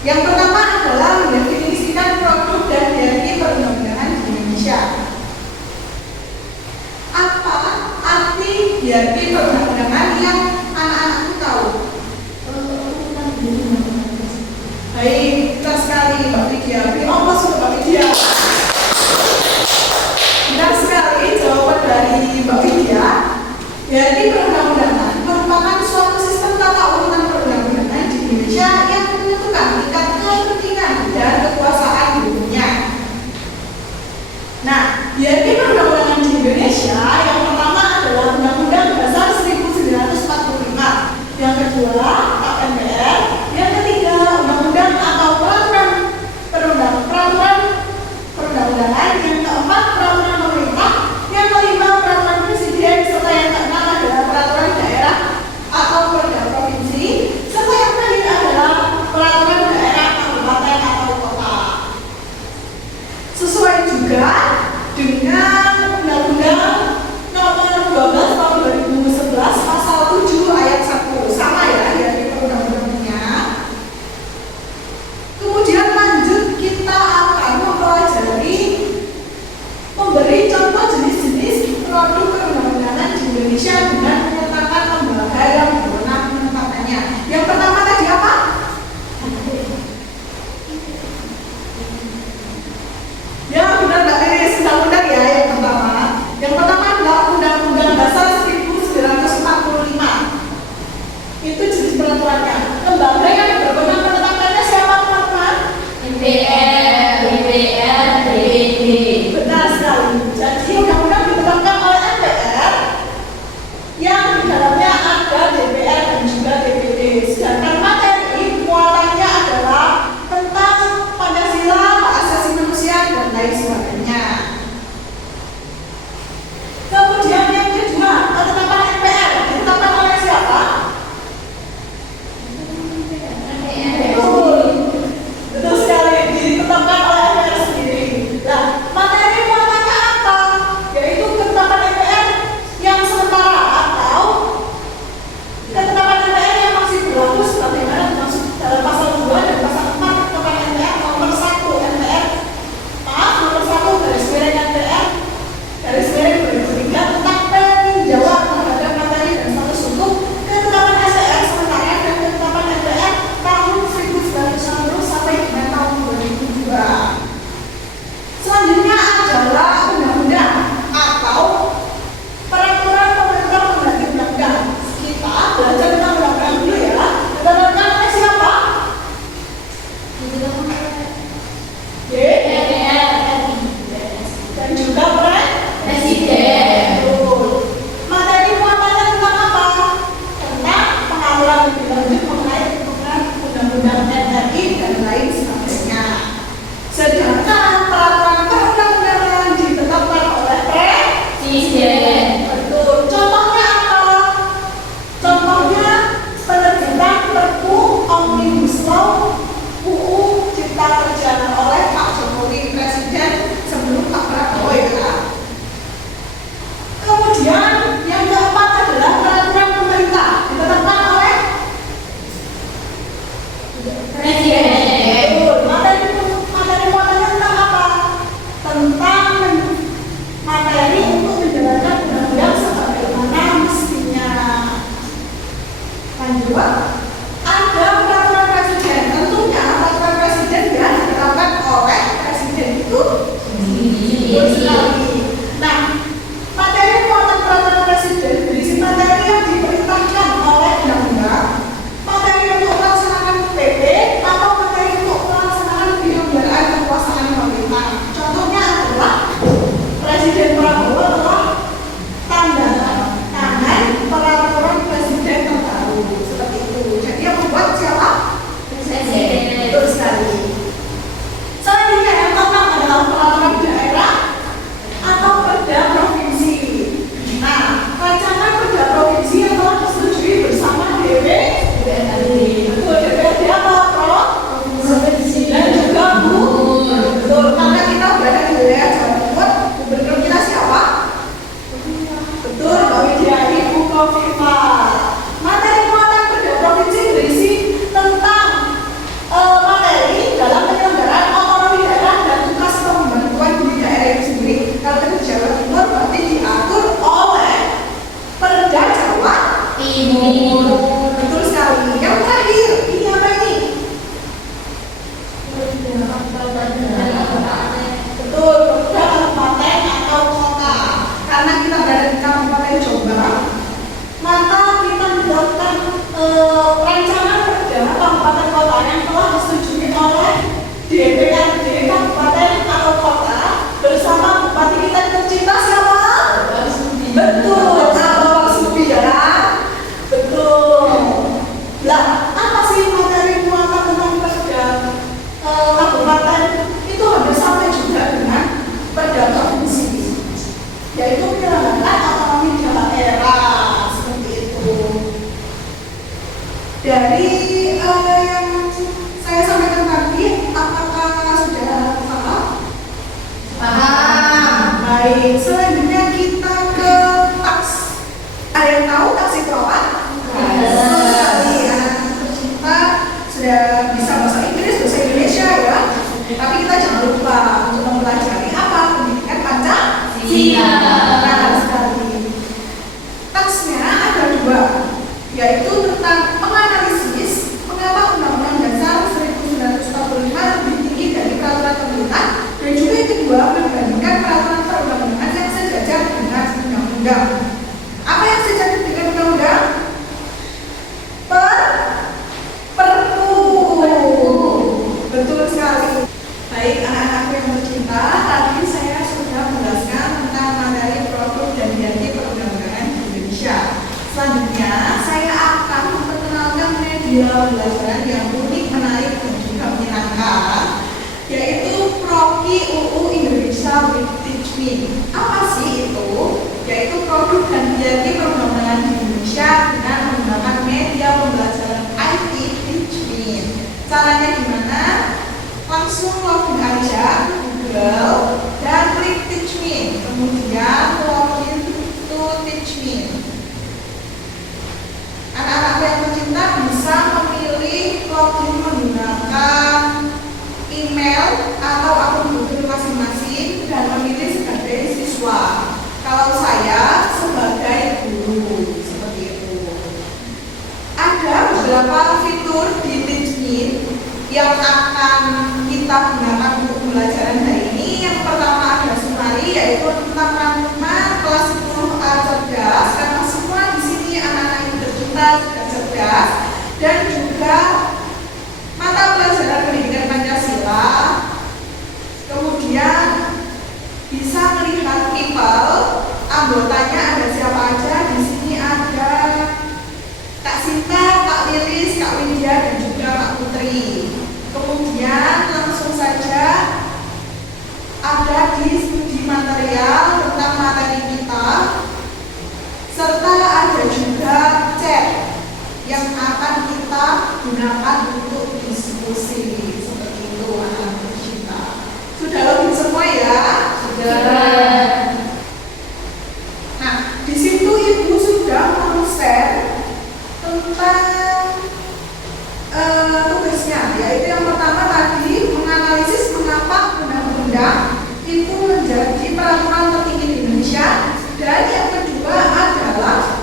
Yang pertama adalah mendefinisikan produk dan hierarki perundang-undangan di Indonesia. Apa arti hierarki perundang-undangan yang anak-anak tahu? Baik, benar sekali Mbak Widya. Apa sudah Mbak Widya? Benar sekali jawaban dari Mbak Widya. Hierarki perundang-undangan merupakan suatu sistem tata urutan perundang-undangan di Indonesia yang menentukan tingkat kepentingan dan kekuasaan hukumnya. Nah, hierarki perundang-undangan di Indonesia yang pertama adalah Undang-Undang Dasar 1945, yang kedua KPMPR, yang ketiga Undang-Undang atau peraturan perundang-undangan, yang keempat peraturan pemerintah, yang kelima peraturan presiden, serta yang keenam adalah peraturan daerah atau perda provinsi, serta yang terakhir adalah peraturan daerah kabupaten atau kota. Sesuai juga dengan Undang-Undang Nomor 12 Tahun 2011 Pasal 7 Ayat 1, sama ya dari perundang-undangnya. Kemudian lanjut kita akan mempelajari memberi contoh jenis-jenis produk perundang-undangan di Indonesia dengan menyertakan lembaga yang berwenang menetapkannya. Yang pertama tadi apa? Ya benar Mbak Iris, undang-undang ya yang pertama. Yang pertama adalah Undang-Undang Dasar 1945. Itu jenis peraturannya. Lembaga yang berwenang menetapkannya siapa teman-teman? MPR, DPR, DPD. Benar sekali. Jadi undang-undang ditetapkan oleh MPR yang di dalamnya ada DPR dan juga DPD. Sedangkan materi muatannya adalah tentang Pancasila, hak asasi manusia dan lain sebagainya. Kemudian yang kedua, ketetapan MPR ditetapkan oleh siapa? Betul sekali, ditetapkan oleh MPR sendiri. Nah, materi muatannya apa? Yaitu ketetapan MPR yang sementara atau ketetapan MPR yang masih berlaku sebagaimana dimaksud dalam pasal 2 dan pasal 4 ketetapan MPR nomor 1 MPR. Maaf, nomor 1 garis miring MPR garis miring 2003 tentang peninjauan terhadap materi dan status hukum, ketetapan SDR sementara dan ketetapan MPR tahun 1990 sampai dengan tahun 2002. Selanjutnya adalah undang-undang atau peraturan pemerintah pengganti undang-undang. Kita belajar tentang undang-undang dulu ya. Ditetapkan oleh siapa? Dan juga Presiden. materi muatannya tentang apa? Tentang pengawalan lebih lanjut mengenai pembentukan undang-undang RI dan lain sebagainya. Sedangkan peraturan perundang-undangan ditetapkan oleh Presiden. Betul. Contohnya apa? Contohnya penerbitan Perpu Omnibus Law UU Cipta Kerja oleh Pak Jokowi Presiden sebelum Pak Prabowo ya. Kemudian yang keempat adalah peraturan pemerintah ditetapkan oleh Presiden. Betul. Materi muatannya tentang apa? Tentang materi untuk menjalankan undang-undang sebagaimana mestinya. Lanjut, ada peraturan presiden. Tentunya peraturan presiden yang ditetapkan oleh presiden itu betul sekali. Nah, materi muatan peraturan presiden berisi materi yang diperintahkan oleh undang-undang, materi untuk melaksanakan PP atau sudah bisa bahasa Inggris, bahasa Indonesia ya. Tapi kita jangan lupa untuk mempelajari apa? Pendidikan Pancasila. Benar sekali. Teksnya ada dua, yaitu tentang menganalisis mengapa Undang-Undang Dasar 1945 lebih tinggi dari peraturan pemerintah, dan juga yang kedua membandingkan peraturan perundang-undangan yang sejajar dengan undang-undang. Apa yang sejajar dengan undang-undang? Perpu. Betul sekali. Baik anak-anakku yang tercinta, tadi saya sudah menjelaskan tentang materi produk dan ganti perundang-undangan di Indonesia. Selanjutnya, saya akan memperkenalkan media pembelajaran yang unik, menarik, dan juga menyenangkan, yaitu Proki UU Indonesia with Teach Me. Apa sih itu? Yaitu produk dan ganti perundang-undangan di Indonesia dengan menggunakan media pembelajaran IT Teach Me. Caranya gimana? Langsung login aja Google dan klik Teach Me, kemudian login to Teach Me. Anak-anak yang tercinta bisa memilih login menggunakan email atau akun Google masing-masing dan memilih sebagai siswa. Kalau saya sebagai guru, seperti itu. Ada beberapa fitur di Teach Me yang akan kita gunakan untuk pembelajaran hari ini. Yang pertama ada Sumari, yaitu tentang rangkuman kelas 10A cerdas, karena semua di sini anak-anak yang tercinta sudah cerdas, dan juga mata pelajaran pendidikan Pancasila. Kemudian bisa melihat people, anggotanya ada siapa aja. Di sini ada Kak Sinta, Kak Lilis, Kak Widya, dan juga Kak Putri. Kemudian langsung saja ada di studi material tentang materi kita, serta ada juga chat yang akan kita gunakan untuk diskusi. Seperti itu anak-anak tercinta. Sudah login semua ya? Sudah. Nah, di situ Ibu sudah men-share tentang tugasnya, yaitu yang pertama tadi menganalisis mengapa undang-undang itu menjadi peraturan tertinggi di Indonesia, dan yang kedua adalah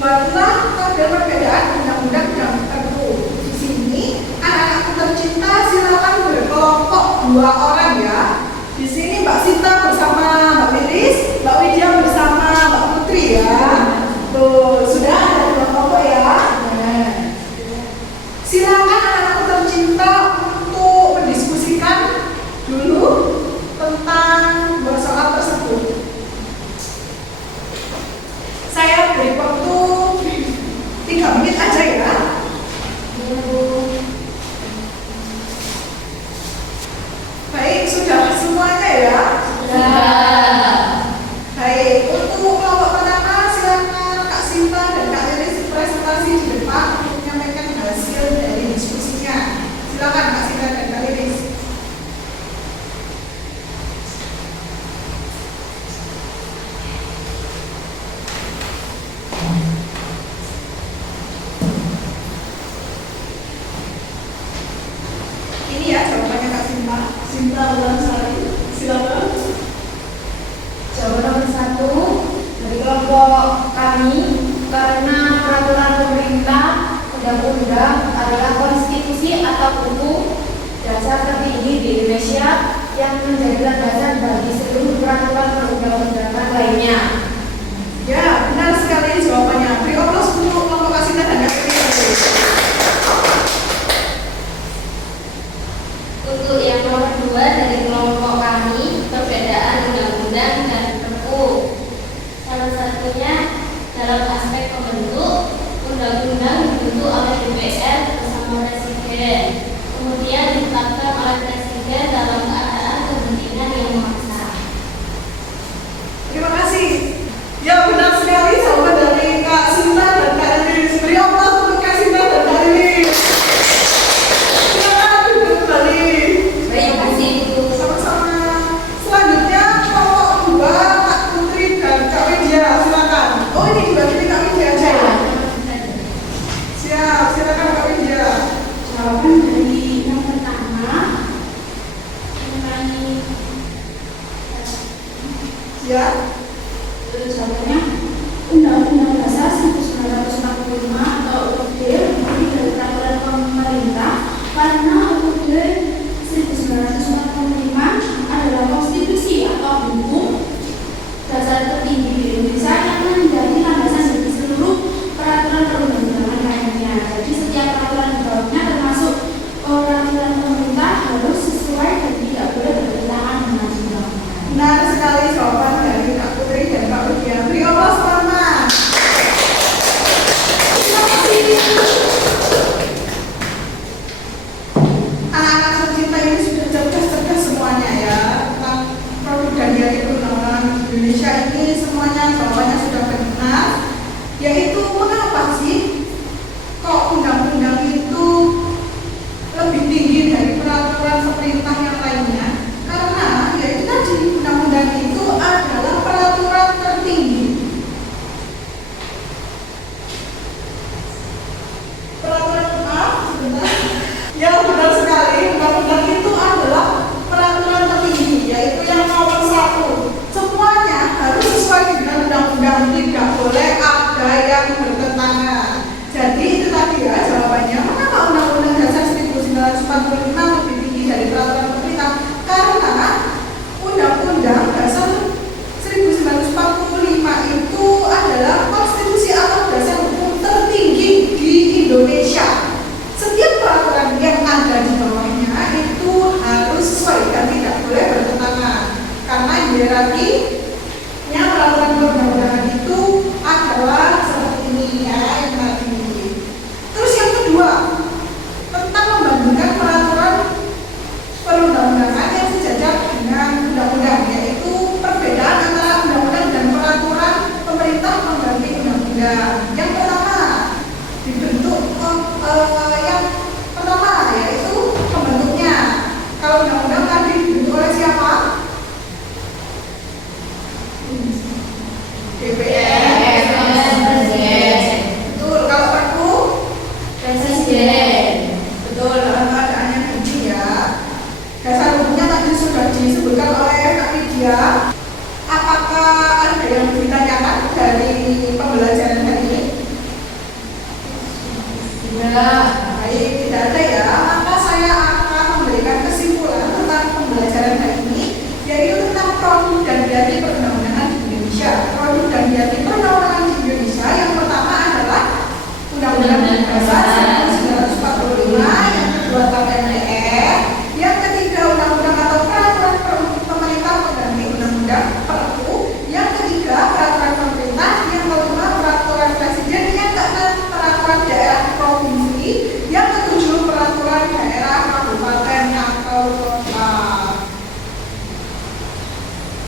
buatlah tabel perbedaan undang-undang dan perpu. Di sini anak-anakku tercinta silakan berkelompok 2 orang ya. Di sini Mbak Sinta bersama Mbak Lilis, Mbak Widya bersama Mbak Putri ya. Tuh, sudah ada 2 kelompok ya. Silakan anak-anakku tercinta untuk mendiskusikan dulu tentang 2 soal tersebut. Saya beri waktu 3 menit aja ya. Baik, sudah semuanya ya? Sudah. Baik, untuk kelompok pertama silakan Kak Sinta dan Kak Lilis presentasi di depan untuk menyampaikan hasil dari diskusinya. Silakan Kak Sinta dan Kak Lilis. Ini ya jawabannya Kak Sinta. Sinta Ulansari. Silakan. Jawaban nomor 1 dari kelompok kami, karena peraturan pemerintah, undang-undang adalah konstitusi atau hukum dasar tertinggi di Indonesia yang menjadi landasan bagi seluruh peraturan perundang-undangan lainnya. Ya, benar sekali jawabannya. Beri aplaus untuk kelompok Kak Sinta dan Kak Lilis. Untuk yang nomor 2 dari kelompok kami, perbedaan undang-undang dan perpu. Salah satunya dalam aspek pembentuk, undang-undang dibentuk oleh DPR bersama Presiden, kemudian ditetapkan oleh Presiden dalam keadaan kepentingan yang memaksa. Terima kasih. Ya, benar sekali jawaban dari Kak Sinta dan Kak Lilis. Beri aplaus untuk Kak Sinta dan Kak Lilis. Silakan duduk kembali. Terima kasih, Bu. Sama-sama. Selanjutnya kelompok 2 Kak Putri dan Kak Widya. Silakan. Oh, ini dibagi Kak Widya aja ya? Siap, silakan Kak Widya. semuanya jawabannya sudah benar, yaitu mengapa sih kok undang-undang itu lebih tinggi dari peraturan pemerintah yang lainnya? Karena yaitu tadi undang-undang itu adalah peraturan tertinggi. Ya benar sekali, undang-undang itu adalah peraturan tertinggi, yaitu yang nomor 1. Semuanya harus sesuai dengan undang-undang, tidak boleh ada yang bertentangan. Jadi itu tadi ya jawabannya, mengapa Undang-Undang Dasar 1945 lebih tinggi dari peraturan pemerintah? Karena Undang-Undang Dasar 1945 itu adalah konstitusi atau dasar hukum tertinggi di Indonesia. Setiap peraturan yang ada di bawahnya itu harus sesuai dan tidak boleh bertentangan. Karena hierarkinya peraturan perundang-undangan itu adalah seperti ini ya, yang tadi. Terus yang kedua, tentang membandingkan peraturan perundang-undangan yang sejajar dengan undang-undang, yaitu perbedaan antara undang-undang dan peraturan pemerintah pengganti undang-undang. Yang pertama, dibentuk yang pertama yaitu pembentuknya. Kalau undang-undang tadi dibentuk oleh siapa? DPR, Presiden. Betul. Kalau Perpu? Presiden. Betul. Dalam keadaan yang begini ya. Dasar hukumnya tadi sudah disebutkan oleh Kak Lydia. Apakah ada yang ditanyakan dari pembelajaran hari ini? Tidak. Baik, tidak ada ya. Maka saya